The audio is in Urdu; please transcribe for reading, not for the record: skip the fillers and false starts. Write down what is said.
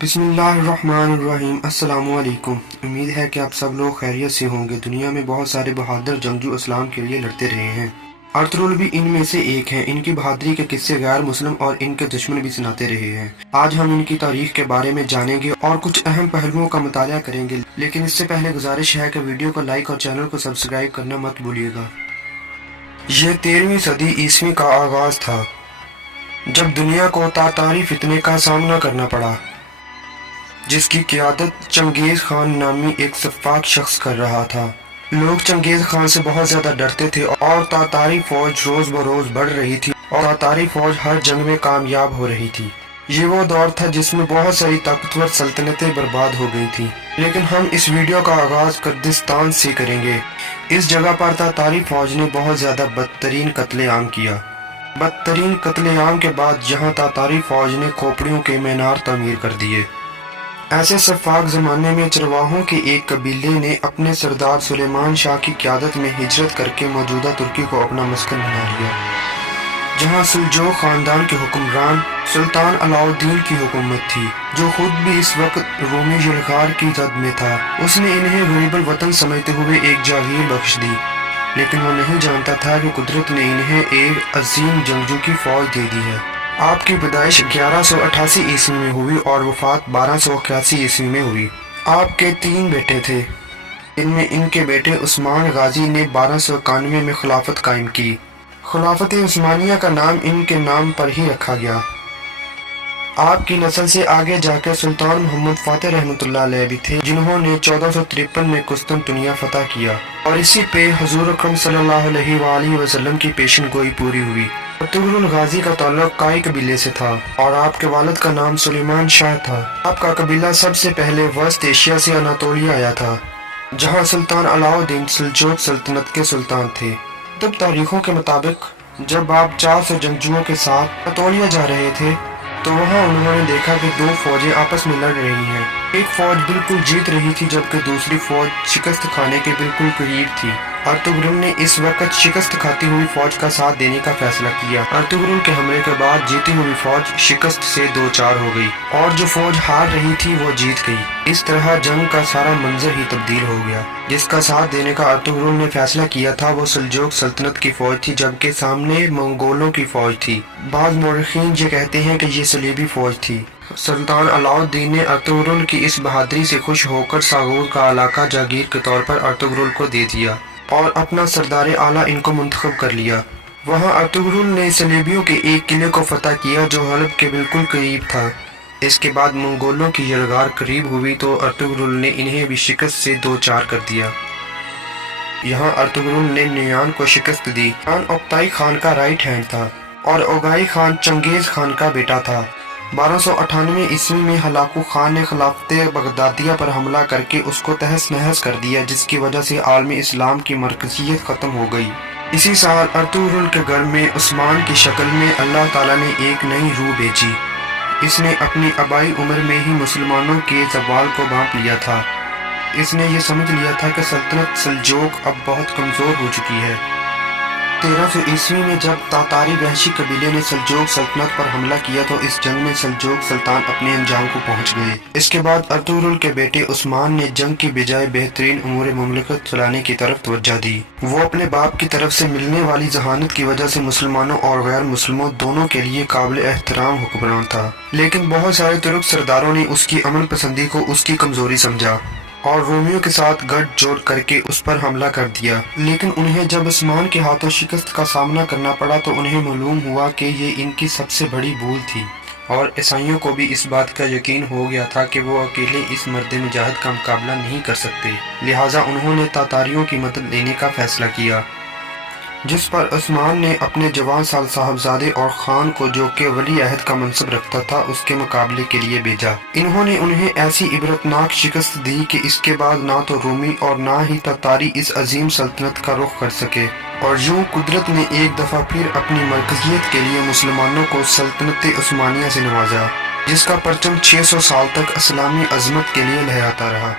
بسم اللہ الرحمن الرحیم۔ السلام علیکم۔ امید ہے کہ آپ سب لوگ خیریت سے ہوں گے۔ دنیا میں بہت سارے بہادر جنگجو اسلام کے لیے لڑتے رہے ہیں۔ ارطغرل بھی ان میں سے ایک ہیں۔ ان کی بہادری کے قصے غیر مسلم اور ان کے دشمن بھی سناتے رہے ہیں۔ آج ہم ان کی تاریخ کے بارے میں جانیں گے اور کچھ اہم پہلوؤں کا مطالعہ کریں گے، لیکن اس سے پہلے گزارش ہے کہ ویڈیو کو لائک اور چینل کو سبسکرائب کرنا مت بھولیے گا۔ یہ 13ویں صدی عیسوی کا آغاز تھا جب دنیا کو تاتاری فتنے کا سامنا کرنا پڑا، جس کی قیادت چنگیز خان نامی ایک سفاک شخص کر رہا تھا۔ لوگ چنگیز خان سے بہت زیادہ ڈرتے تھے اور تاتاری فوج روز بروز بڑھ رہی تھی اور تاتاری فوج ہر جنگ میں کامیاب ہو رہی تھی۔ یہ وہ دور تھا جس میں بہت ساری طاقتور سلطنتیں برباد ہو گئی تھیں، لیکن ہم اس ویڈیو کا آغاز کردستان سے کریں گے۔ اس جگہ پر تاتاری فوج نے بہت زیادہ بدترین قتل عام کیا۔ بدترین قتل عام کے بعد یہاں تاتاری فوج نے کھوپڑیوں کے مینار تعمیر کر دیے۔ ایسے سفاک زمانے میں چرواہوں کے ایک قبیلے نے اپنے سردار سلیمان شاہ کی قیادت میں ہجرت کر کے موجودہ ترکی کو اپنا مسکن بنا لیا، جہاں سلجوق خاندان کے حکمران سلطان علاء الدین کی حکومت تھی، جو خود بھی اس وقت رومی یلغار کی زد میں تھا۔ اس نے انہیں غریب الوطن سمجھتے ہوئے ایک جاگیر بخش دی، لیکن وہ نہیں جانتا تھا کہ قدرت نے انہیں ایک عظیم جنگجو کی فوج دے دی ہے۔ آپ کی پیدائش 1188 عیسوی میں ہوئی اور وفات 1281 عیسوی میں ہوئی۔ آپ کے 3 بیٹے تھے، ان میں ان کے بیٹے عثمان غازی نے 1291 میں خلافت قائم کی۔ خلافت عثمانیہ کا نام ان کے نام پر ہی رکھا گیا۔ آپ کی نسل سے آگے جا کے سلطان محمد فاتح رحمۃ اللہ علیہ بھی تھے، جنہوں نے 1453 میں قسطنطنیہ فتح کیا، اور اسی پہ حضور اکرم صلی اللہ علیہ وآلہ وسلم کی پیشن گوئی پوری ہوئی۔ ارطغرل غازی کا تعلق قائی قبیلے سے تھا اور آپ کے والد کا نام سلیمان شاہ تھا۔ آپ کا قبیلہ سب سے پہلے وسط ایشیا سے اناطولیہ آیا تھا، جہاں سلطان علاء الدین سلجوق سلطنت کے سلطان تھے۔ تب تاریخوں کے مطابق جب آپ 400 جنگجوؤں کے ساتھ اناطولیہ جا رہے تھے تو وہاں انہوں نے دیکھا کہ 2 فوجیں آپس میں لڑ رہی ہیں۔ ایک فوج بالکل جیت رہی تھی جبکہ دوسری فوج شکست کھانے کے بالکل قریب تھی۔ ارطغرل نے اس وقت شکست کھاتی ہوئی فوج کا ساتھ دینے کا فیصلہ کیا۔ ارطغرل کے حملے کے بعد جیتی ہوئی فوج شکست سے 2-4 ہو گئی اور جو فوج ہار رہی تھی وہ جیت گئی۔ اس طرح جنگ کا سارا منظر ہی تبدیل ہو گیا۔ جس کا ساتھ دینے کا ارطغرل نے فیصلہ کیا تھا وہ سلجوق سلطنت کی فوج تھی، جبکہ سامنے منگولوں کی فوج تھی۔ بعض مورخین یہ کہتے ہیں کہ یہ صلیبی فوج تھی۔ سلطان علاء الدین نے ارطغرل کی اس بہادری سے خوش ہو کر ساغور کا علاقہ جاگیر کے طور پر ارطغرل کو دے دیا اور اپنا سردار اعلیٰ ان کو منتخب کر لیا۔ وہاں ارطغرل نے صلیبیوں کے ایک قلعے کو فتح کیا جو حلب کے بالکل قریب تھا۔ اس کے بعد منگولوں کی یلغار قریب ہوئی تو ارطغرل نے انہیں بھی شکست سے 2-4 کر دیا۔ یہاں ارطغرل نے نیان کو شکست دی۔ نیان اوکتائی خان کا رائٹ ہینڈ تھا اور اوگائی خان چنگیز خان کا بیٹا تھا۔ 1298 عیسوی میں ہلاکو خان نے خلافت بغدادیہ پر حملہ کر کے اس کو تہس نہس کر دیا، جس کی وجہ سے عالم اسلام کی مرکزیت ختم ہو گئی۔ اسی سال ارطغرل کے گھر میں عثمان کی شکل میں اللہ تعالیٰ نے ایک نئی روح بھیجی۔ اس نے اپنی آبائی عمر میں ہی مسلمانوں کے زوال کو بھانپ لیا تھا۔ اس نے یہ سمجھ لیا تھا کہ سلطنت سلجوق اب بہت کمزور ہو چکی ہے۔ 1300 عیسوی میں جب تاتاری وحشی قبیلے نے سلجوق سلطنت پر حملہ کیا تو اس جنگ میں سلجوق سلطان اپنے انجام کو پہنچ گئے۔ اس کے بعد ارطغرل کے بیٹے عثمان نے جنگ کی بجائے بہترین امور مملکت چلانے کی طرف توجہ دی۔ وہ اپنے باپ کی طرف سے ملنے والی ذہانت کی وجہ سے مسلمانوں اور غیر مسلموں دونوں کے لیے قابل احترام حکمران تھا، لیکن بہت سارے ترک سرداروں نے اس کی امن پسندی کو اس کی کمزوری سمجھا اور رومیوں کے ساتھ گٹھ جوڑ کر کے اس پر حملہ کر دیا۔ لیکن انہیں جب عثمان کے ہاتھوں شکست کا سامنا کرنا پڑا تو انہیں معلوم ہوا کہ یہ ان کی سب سے بڑی بھول تھی، اور عیسائیوں کو بھی اس بات کا یقین ہو گیا تھا کہ وہ اکیلے اس مرد مجاہد کا مقابلہ نہیں کر سکتے۔ لہٰذا انہوں نے تاتاریوں کی مدد لینے کا فیصلہ کیا، جس پر عثمان نے اپنے جوان سال صاحبزادے اور خان کو، جو کہ ولی عہد کا منصب رکھتا تھا، اس کے مقابلے کے لیے بھیجا۔ انہوں نے انہیں ایسی عبرتناک شکست دی کہ اس کے بعد نہ تو رومی اور نہ ہی تاتاری اس عظیم سلطنت کا رخ کر سکے، اور یوں قدرت نے ایک دفعہ پھر اپنی مرکزیت کے لیے مسلمانوں کو سلطنت عثمانیہ سے نوازا، جس کا پرچم 600 سال تک اسلامی عظمت کے لیے لہراتا رہا۔